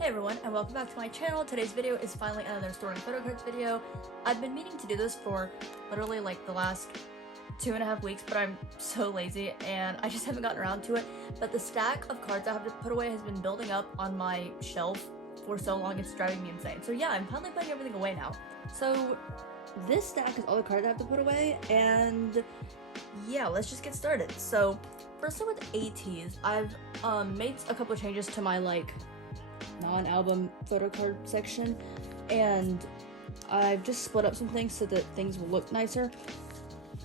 Hey everyone, and welcome back to my channel. Today's video is finally another storing photo cards video. I've been meaning to do this for literally like the last 2.5 weeks, but I'm so lazy and I just haven't gotten around to it. But the stack of cards I have to put away has been building up on my shelf for so long, it's driving me insane. So yeah, I'm finally putting everything away now. So this stack is all the cards I have to put away, and yeah, let's just get started. So first up with a.c.e, I've made a couple of changes to my non-album photo card section, and I've just split up some things so that things will look nicer.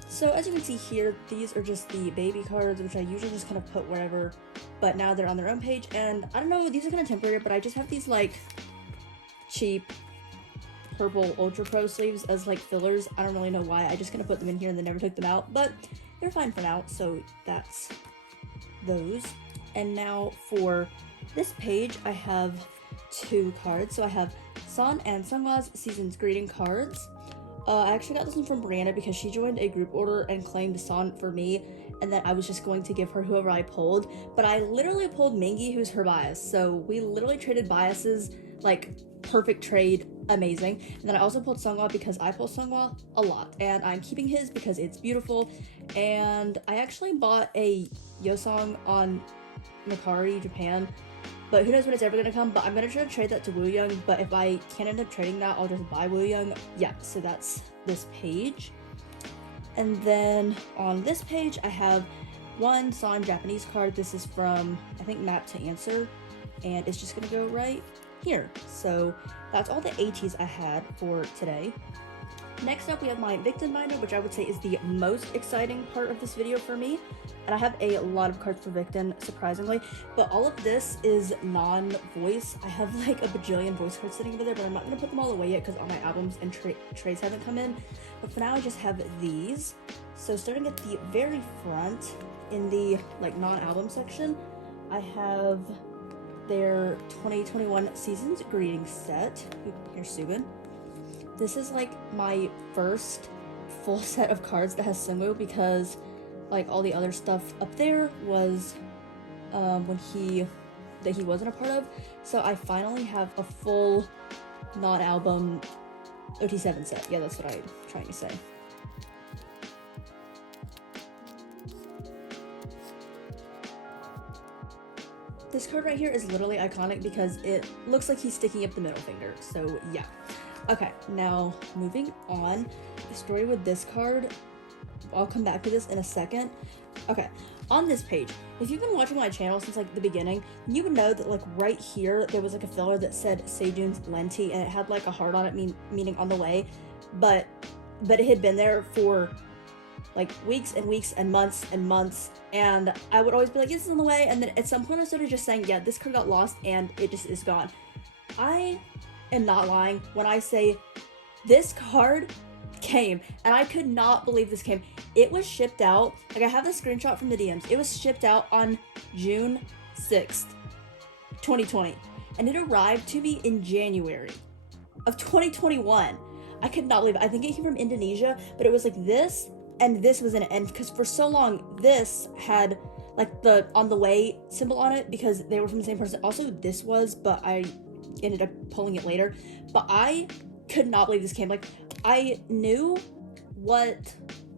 So as you can see here, these are just the baby cards, which I usually just kind of put wherever, but now they're on their own page, and I don't know, these are kind of temporary, but I just have these like cheap purple Ultra Pro sleeves as like fillers. I don't really know why, I just kind of put them in here and then never took them out, but they're fine for now, so that's those. And now for this page, I have two cards. So I have San and Sungwa's Season's Greeting cards. I actually got this one from Brianna because she joined a group order and claimed San for me, and then I was just going to give her whoever I pulled. But I literally pulled Mingy, who's her bias. So we literally traded biases, like perfect trade, amazing. And then I also pulled Sungwa because I pull Sungwa a lot, and I'm keeping his because it's beautiful. And I actually bought a Yosong on Mercari, Japan, but who knows when it's ever gonna come. But I'm gonna try to trade that to Wooyoung, but if I can't end up trading that, I'll just buy Wooyoung. Yeah, so that's this page. And then on this page, I have one San Japanese card. This is from, I think, Map to Answer, and it's just gonna go right here. So that's all the a.c.es I had for today. Next up, we have my Victim binder, which I would say is the most exciting part of this video for me. And I have a lot of cards for Victim, surprisingly, but all of this is non-voice. I have like a bajillion voice cards sitting over there, but I'm not going to put them all away yet because all my albums and trays haven't come in. But for now, I just have these. So starting at the very front, in the like non-album section, I have their 2021 Season's Greeting set. Here's Subin. This is like my first full set of cards that has Sumu, because like all the other stuff up there was that he wasn't a part of. So I finally have a full non-album OT7 set. Yeah, that's what I'm trying to say. This card right here is literally iconic because it looks like he's sticking up the middle finger. So yeah. Okay, now moving on, the story with this card, I'll come back to this in a second. Okay, on this page, if you've been watching my channel since like the beginning, you would know that like right here, there was like a filler that said Sejun's Lenti, and it had like a heart on it, meaning on the way, but it had been there for like weeks and weeks and months, and I would always be like, this is on the way, and then at some point I started just saying, yeah, this card got lost and it just is gone. I am not lying when I say this card came, and I could not believe this came. It was shipped out, like I have the screenshot from the DMs, it was shipped out on June 6th, 2020, and it arrived to me in January of 2021. I could not believe it. I think it came from Indonesia, but it was like this, and this was in it, and because for so long this had like the on the way symbol on it because they were from the same person. Also this was, but I ended up pulling it later. But I could not believe this came. Like, I knew what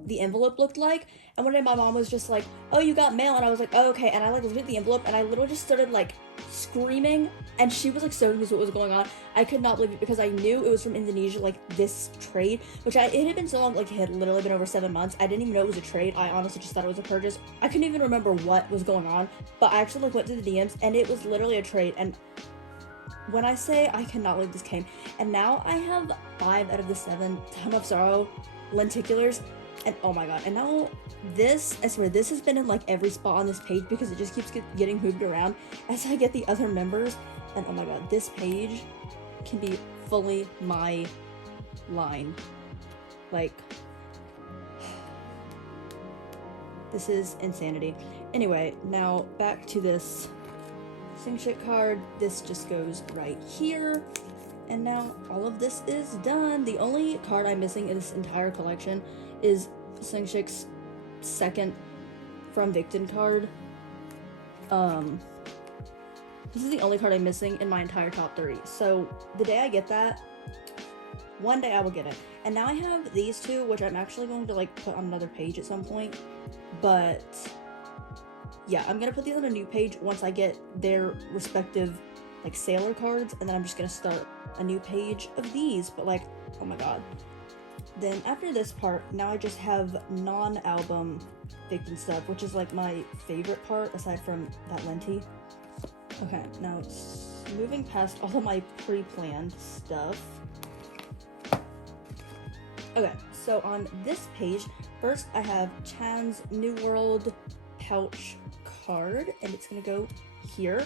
the envelope looked like, and one day my mom was just like, oh, you got mail, and I was like, oh, okay, and I like looked at the envelope, and I literally just started like screaming, and she was like so confused what was going on. I could not believe it because I knew it was from Indonesia, like this trade, which it had been so long, like it had literally been over 7 months. I didn't even know it was a trade. I honestly just thought it was a purchase. I couldn't even remember what was going on, but I actually like went to the DMs, and it was literally a trade. And when I say I cannot believe this came, and now I have 5 out of the 7 Time of Sorrow lenticulars, and oh my god, and now this, I swear, this has been in like every spot on this page because it just keeps getting moved around as I get the other members, and oh my god, this page can be fully my line. Like, this is insanity. Anyway, now back to this Singshit card. This just goes right here, and now all of this is done. The only card I'm missing in this entire collection is Singshit's second from Victim card. This is the only card I'm missing in my entire top 30. So the day I get that, one day I will get it. And now I have these two, which I'm actually going to like put on another page at some point. But yeah, I'm gonna put these on a new page once I get their respective like sailor cards, and then I'm just gonna start a new page of these. But like, oh my god. Then after this part, now I just have non-album Victim stuff, which is like my favorite part aside from that Lenti. Okay, now moving past all of my pre-planned stuff. Okay, so on this page, first I have Chan's New World pouch card, and it's gonna go here.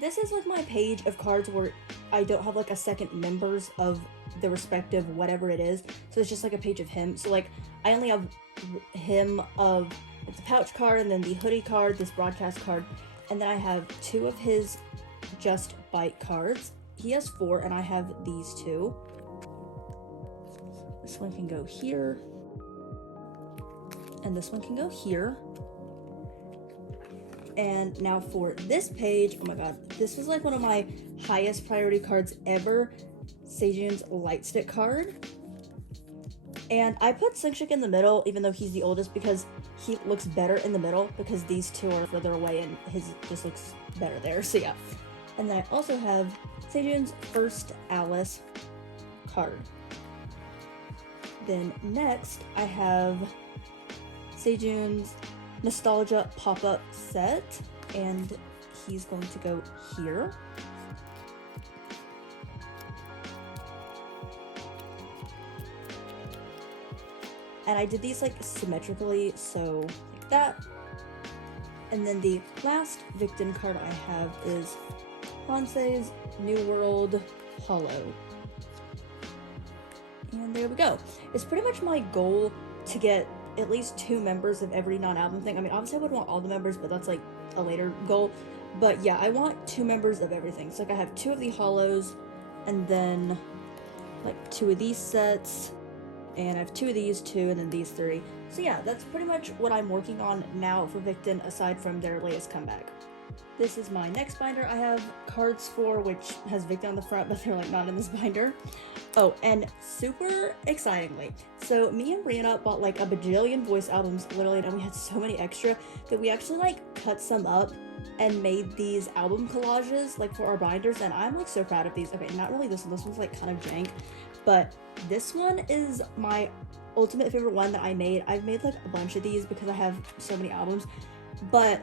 This is like my page of cards where I don't have like a second members of the respective whatever it is, so it's just like a page of him. So like I only have him of like the pouch card, and then the hoodie card, this broadcast card, and then I have two of his Just Bite cards. He has 4 and I have these 2. This one can go here, and this one can go here. And now for this page, oh my god, this is like one of my highest priority cards ever, Sejun's Light Stick card. And I put Sungshik in the middle, even though he's the oldest, because he looks better in the middle, because these two are further away and his just looks better there, so yeah. And then I also have Sejun's First Alice card. Then next, I have Sejun's Nostalgia pop-up set, and he's going to go here. And I did these like symmetrically, so like that. And then the last Victim card I have is Hansei's New World Hollow. And there we go. It's pretty much my goal to get at least 2 members of every non-album thing. I mean, obviously I would want all the members, but that's like a later goal. But yeah, I want 2 members of everything. So like I have 2 of the hollows, and then like 2 of these sets, and I have 2 of these, 2, and then these 3. So yeah, that's pretty much what I'm working on now for Victim, aside from their latest comeback. This is my next binder I have cards for, which has Victim on the front, but they're like not in this binder. Oh, and super excitingly, so me and Brianna bought like a bajillion voice albums, literally, and we had so many extra that we actually like cut some up and made these album collages like for our binders, and I'm like so proud of these. Okay, not really this one. This one's like kind of jank, but this one is my ultimate favorite one that I made. I've made like a bunch of these because I have so many albums, but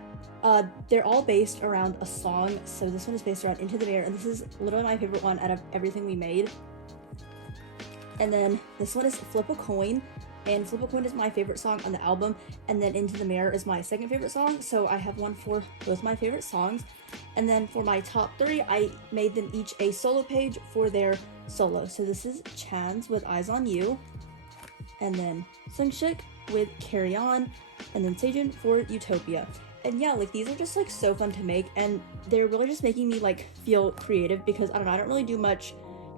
they're all based around a song. So this one is based around Into the Mirror, and this is literally my favorite one out of everything we made. And then this one is Flip a Coin, and Flip a Coin is my favorite song on the album, and then Into the Mirror is my second favorite song, so I have one for both my favorite songs. And then for my top 3, I made them each a solo page for their solo. So this is Chan's with Eyes on You, and then Sungshik with Carry On, and then Sejun for Utopia. And yeah, like these are just like so fun to make, and they're really just making me like feel creative, because I don't know, I don't really do much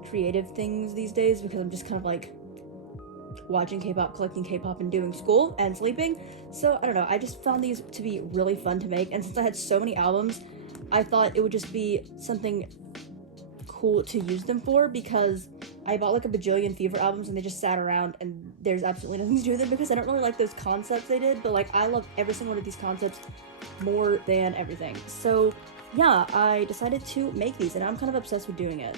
creative things these days because I'm just kind of like watching K-pop, collecting K-pop, and doing school and sleeping. So I don't know, I just found these to be really fun to make, and since I had so many albums, I thought it would just be something cool to use them for, because I bought like a bajillion Fever albums and they just sat around and there's absolutely nothing to do with them, because I don't really like those concepts they did, but like I love every single one of these concepts more than everything. So yeah, I decided to make these, and I'm kind of obsessed with doing it.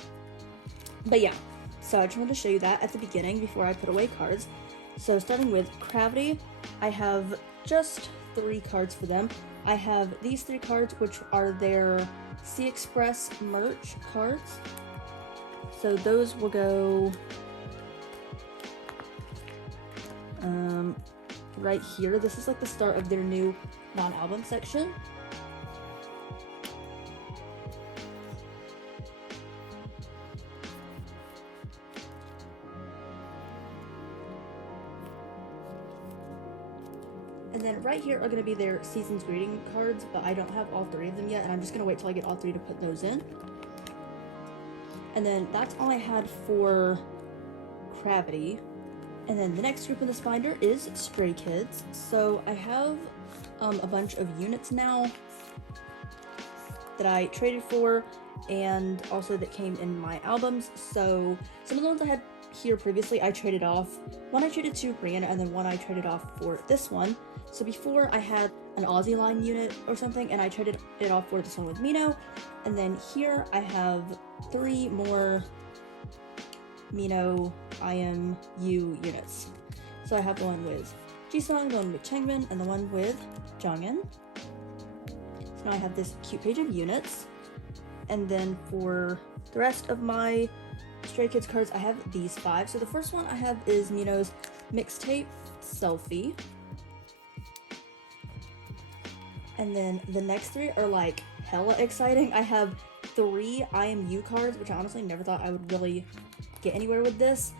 But yeah, so I just wanted to show you that at the beginning before I put away cards. So starting with Cravity, I have just 3 cards for them. I have these 3 cards, which are their Sea Express merch cards. So those will go right here. This is like the start of their new non-album section. And then right here are going to be their season's greeting cards, but I don't have all 3 of them yet, and I'm just going to wait till I get all 3 to put those in. And then that's all I had for Cravity. And then the next group in this binder is Stray Kids. So I have a bunch of units now. that I traded for, and also that came in my albums. So some of the ones I had here previously I traded off. One I traded to Brianna, and then one I traded off for this one. So before I had an Aussie line unit or something, and I traded it off for this one with Mino. And then here I have 3 more Mino IMU units. So I have the one with Jisung, the one with Changbin, and the one with Jongin. So now I have this cute page of units. And then for the rest of my Stray Kids cards, I have these 5. So the first one I have is Mino's Mixtape Selfie. And then the next 3 are like hella exciting. I have 3 IMU cards, which I honestly never thought I would really get anywhere with this.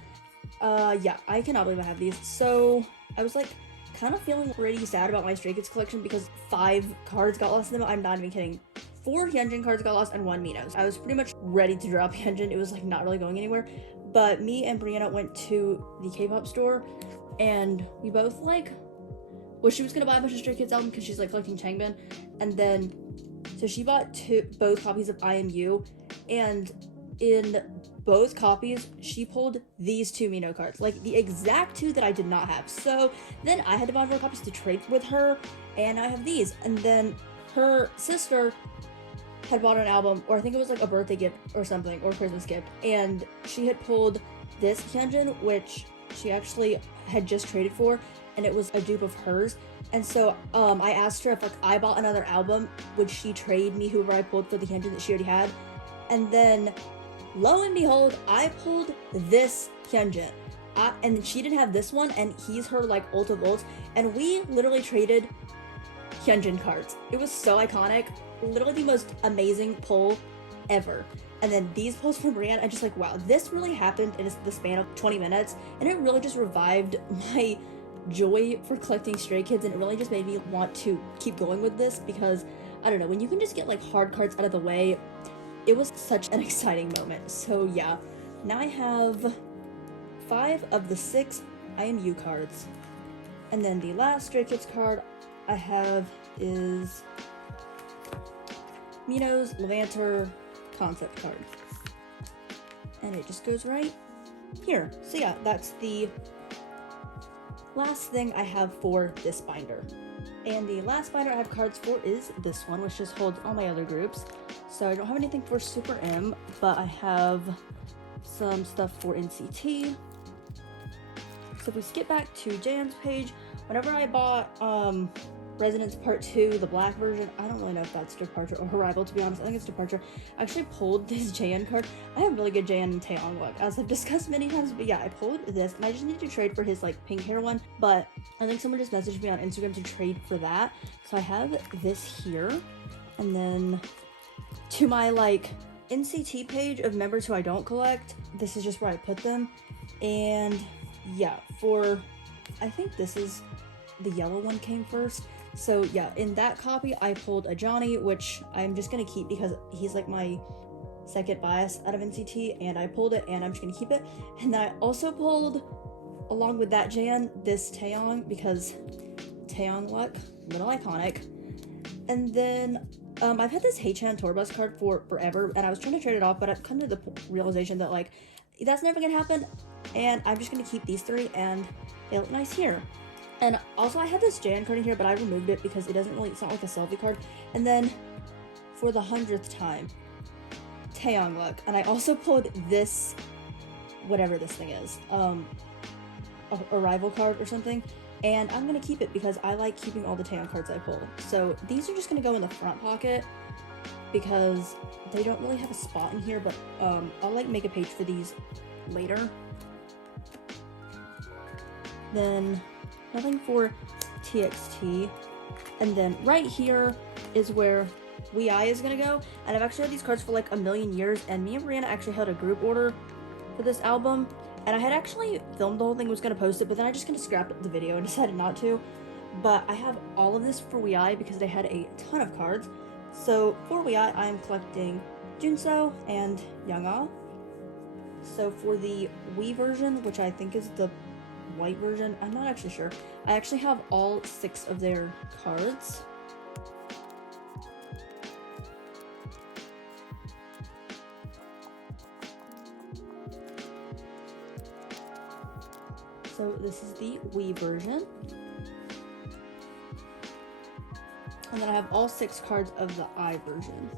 Yeah, I cannot believe I have these. So I was like kind of feeling pretty sad about my Stray Kids collection because 5 cards got lost in them. I'm not even kidding. 4 Hyunjin cards got lost and 1 Mino's. I was pretty much ready to drop Hyunjin. It was like not really going anywhere. But me and Brianna went to the K-pop store and we both like, well, she was gonna buy a bunch of Stray Kids albums because she's like collecting Changbin, and then so she bought both copies of IMU, and in both copies she pulled these 2 Mino cards, like the exact 2 that I did not have. So then I had to buy 4 copies to trade with her, and I have these. And then her sister had bought an album, or I think it was like a birthday gift or something, or Christmas gift, and she had pulled this Hyunjin, which she actually had just traded for, and it was a dupe of hers. And so I asked her if like I bought another album, would she trade me whoever I pulled for the Hyunjin that she already had? And then lo and behold, I pulled this Hyunjin. And she didn't have this one, and he's her like ult of ults, and we literally traded Hyunjin cards. It was so iconic, literally the most amazing pull ever. And then these pulls from Brianna, I'm just like, wow, this really happened in the span of 20 minutes, and it really just revived my joy for collecting Stray Kids, and it really just made me want to keep going with this because, I don't know, when you can just get like hard cards out of the way, it was such an exciting moment. So yeah, now I have 5 of the 6 IMU cards, and then the last Stray Kids card I have is Mino's Levanter concept card, and it just goes right here. So yeah, that's the last thing I have for this binder. And the last binder I have cards for is this one, which just holds all my other groups. So I don't have anything for superm, but I have some stuff for NCT. So if we skip back to Jan's page, whenever I bought Resonance Part 2, the black version, I don't really know if that's Departure or Arrival, to be honest. I think it's Departure. I actually pulled this JN card. I have really good JN and Taeyong luck, as I've discussed many times, but yeah, I pulled this, and I just need to trade for his like pink hair one, but I think someone just messaged me on Instagram to trade for that. So I have this here, and then to my like NCT page of members who I don't collect, this is just where I put them. And yeah, for, I think this is the yellow one came first. So yeah, in that copy I pulled a Johnny, which I'm just gonna keep because he's like my second bias out of NCT, and I pulled it and I'm just gonna keep it. And then I also pulled, along with that Jan, this Taeyong, because Taeyong luck, little iconic. And then I've had this Haechan tour bus card for forever, and I was trying to trade it off, but I've come to the realization that like that's never gonna happen, and I'm just gonna keep these 3, and they look nice here. And also I had this Jan card in here, but I removed it because it doesn't really, it's not like a selfie card. And then for the 100th time, Taeyong luck, and I also pulled this, whatever this thing is, a rival card or something, and I'm gonna keep it because I like keeping all the Taeyong cards I pull. So these are just gonna go in the front pocket because they don't really have a spot in here, but I'll like make a page for these later. Then nothing for TXT, and then right here is where wayv is gonna go, and I've actually had these cards for like a million years, and me and Brianna actually held a group order for this album, and I had actually filmed the whole thing, was gonna post it, but then I just kind of scrapped the video and decided not to. But I have all of this for wayv because they had a ton of cards. So for wayv, I'm collecting Junso and Young-ah. So for the Wii version, which I think is the white version, I'm not actually sure, I actually have all 6 of their cards. So this is the wayv version. And then I have all 6 cards of the I version.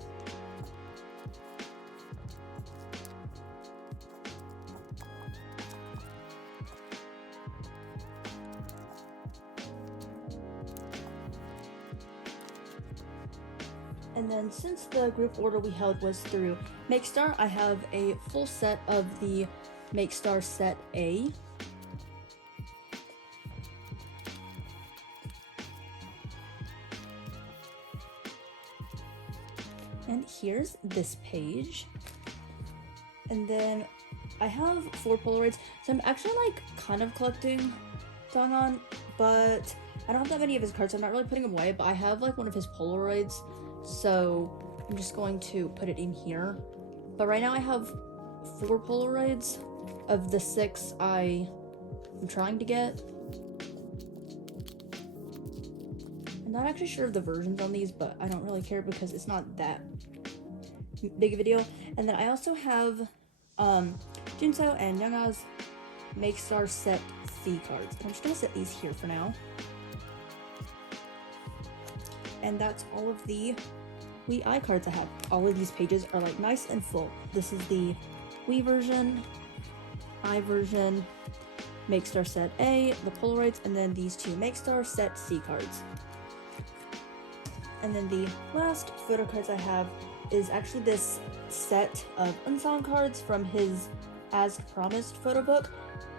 And then since the group order we held was through Makestar, I have a full set of the Makestar set A. And here's this page. And then I have 4 Polaroids. So I'm actually like kind of collecting Dongon, but I don't have that many of his cards, so I'm not really putting them away, but I have like one of his Polaroids, so I'm just going to put it in here. But right now I have 4 Polaroids of the 6 I am trying to get. I'm not actually sure of the versions on these, but I don't really care because it's not that big of a deal. And then I also have Jinseo and Younga's Makestar set C cards. I'm just gonna set these here for now. And that's all of the wayv cards I have. All of these pages are like nice and full. This is the wayv version, I version, Makestar set A, the Polaroids, and then these 2 Makestar set C cards. And then the last photo cards I have is actually this set of unsung cards from his As Promised photo book.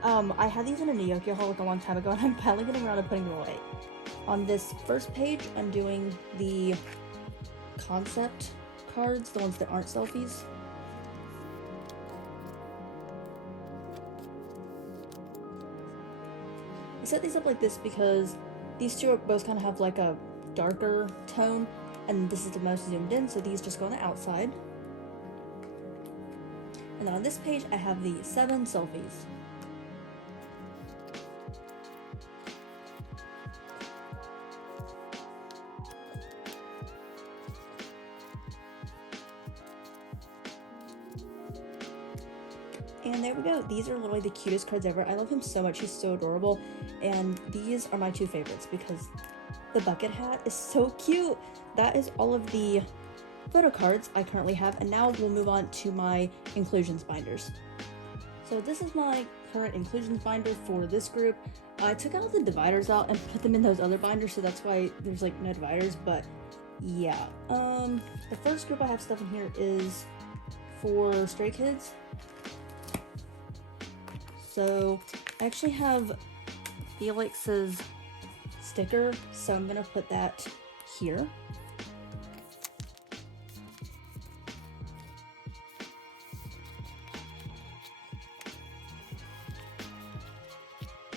I had these in a Nyoki haul like a long time ago, and I'm finally getting around to putting them away. On this first page, I'm doing the concept cards, the ones that aren't selfies. I set these up like this because these 2 both kind of have like a darker tone, and this is the most zoomed in, so these just go on the outside. And then on this page, I have the 7 selfies. And there we go. These are literally the cutest cards ever. I love him so much. He's so adorable. And these are my 2 favorites because the bucket hat is so cute. That is all of the photo cards I currently have. And now we'll move on to my inclusions binders. So this is my current inclusions binder for this group. I took all the dividers out and put them in those other binders, so that's why there's like no dividers. But yeah, the first group I have stuff in here is for Stray Kids. So I actually have Felix's sticker, so I'm gonna put that here.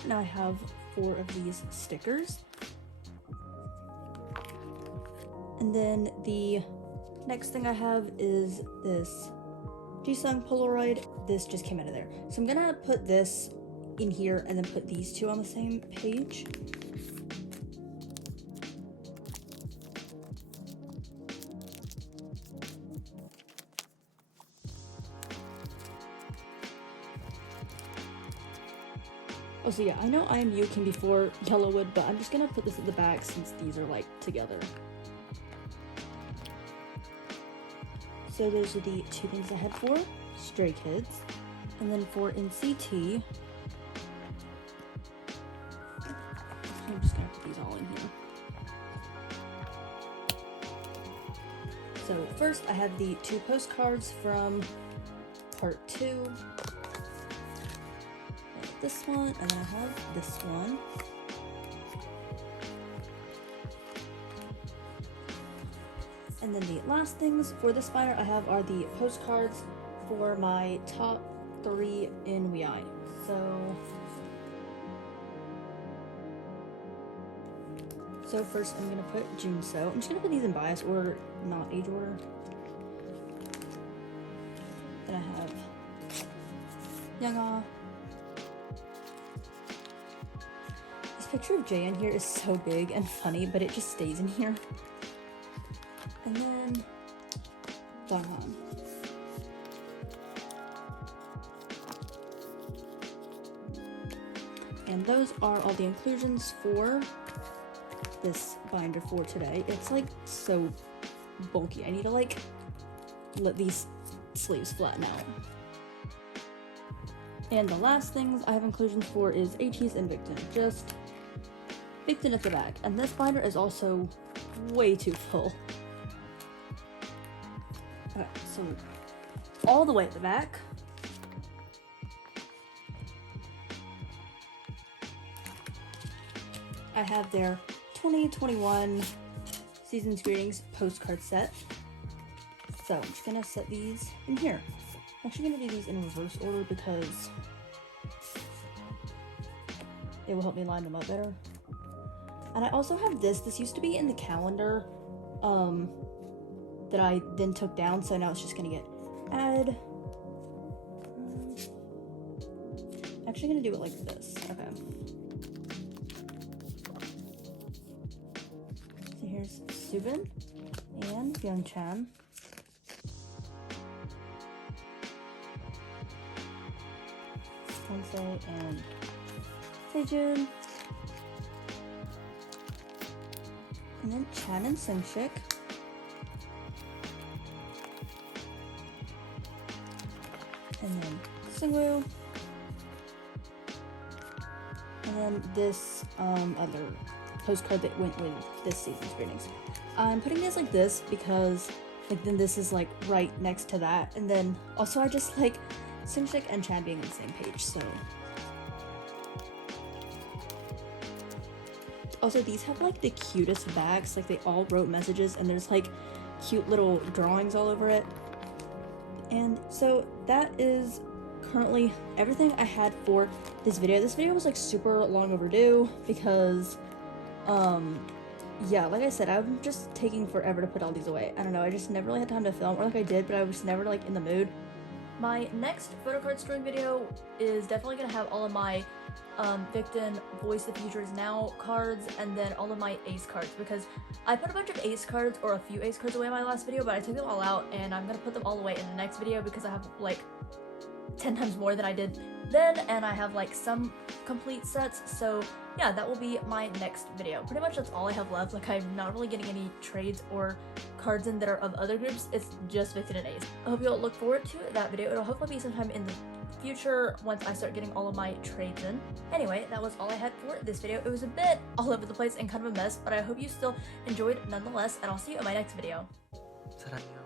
Now I have 4 of these stickers. And then the next thing I have is this Jisung Polaroid. This just came out of there. So I'm gonna put this in here and then put these 2 on the same page. Oh, so yeah, I know I Am You came before Yellowwood, but I'm just gonna put this at the back since these are like together. So those are the 2 things I had for Stray Kids. And then for NCT, I'm just gonna put these all in here. So first I have the 2 postcards from part 2. This one, and then I have this one. And then the last things for this binder I have are the postcards for my top 3 in wayv. So first I'm gonna put Junseo. I'm just gonna put these in bias order, not age order. Then I have Younga. This picture of Jae in here is so big and funny, but it just stays in here. And then Donghwan. And those are all the inclusions for this binder for today. It's like so bulky. I need to like let these sleeves flatten out. And the last things I have inclusions for is a.c.e and Victon. Just Victon at the back. And this binder is also way too full. Okay, so all the way at the back. I have their 2021 Season's Greetings postcard set. So I'm just gonna set these in here. I'm actually gonna do these in reverse order because it will help me line them up better. And I also have this. This used to be in the calendar that I then took down, so now it's just gonna get added. Actually gonna do it like this. Okay. So here's Subin and Byung-chan. Sensei and Sejun. And then Chan and Sungshik. And then Sungwoo. And then this other postcard that went with this season's greetings. I'm putting this like this because like then this is like right next to that, and then also I just like Sungshik and Chan being on the same page. So also these have like the cutest backs, like they all wrote messages and there's like cute little drawings all over it. And so that is currently everything I had for this video. This video was like super long overdue because yeah, like I said, I'm just taking forever to put all these away. I don't know, I just never really had time to film, or like I did, but I was never like in the mood. My next photocard storing video is definitely gonna have all of my Victon Voice the Future is Now cards, and then all of my ace cards, because I put a bunch of ace cards or a few ace cards away in my last video, but I took them all out and I'm gonna put them all away in the next video because I have like 10 times more than I did then, and I have like some complete sets. So yeah, that will be my next video. Pretty much that's all I have left. Like I'm not really getting any trades or cards in that are of other groups. It's just Victon and Ace. I hope you'll look forward to that video. It'll hopefully be sometime in the future once I start getting all of my trades in. Anyway, that was all I had for this video. It was a bit all over the place and kind of a mess, but I hope you still enjoyed nonetheless, and I'll see you in my next video. 사랑해요.